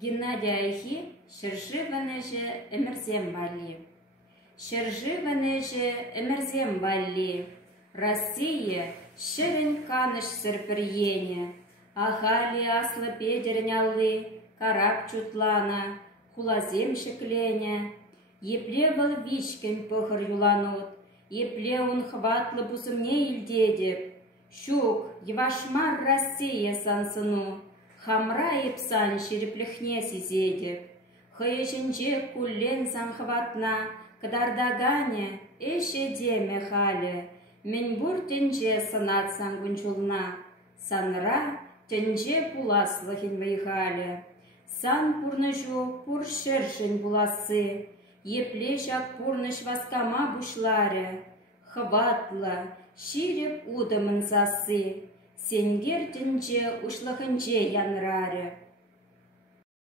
Геннадий Айхи шыржы ванеже эмерзем бали. Шыржы ванеже эмерзем бали. Россия шырын каныш сырпырьене. Ахали аслы педернялы, карак чутлана, хулазем шеклене. Епле был вичкен похыр юланот, епле он хватлы бусымне илдедеп. Щук, евашмар Россия сансыну, хамра епсан шереплехне сизедеп. Хыешінже куллен санхватна, кадардагане эше деме халі. Мен бур тенже санат сангунчулна, санра тенже пуласлыхин вайхалі. Сан пурныжу пур шершін буласы, еплешак пурныш васкама бушларе. Хватла, ширеп удымын сасы, сенгер тенже ушлыхынже янраре.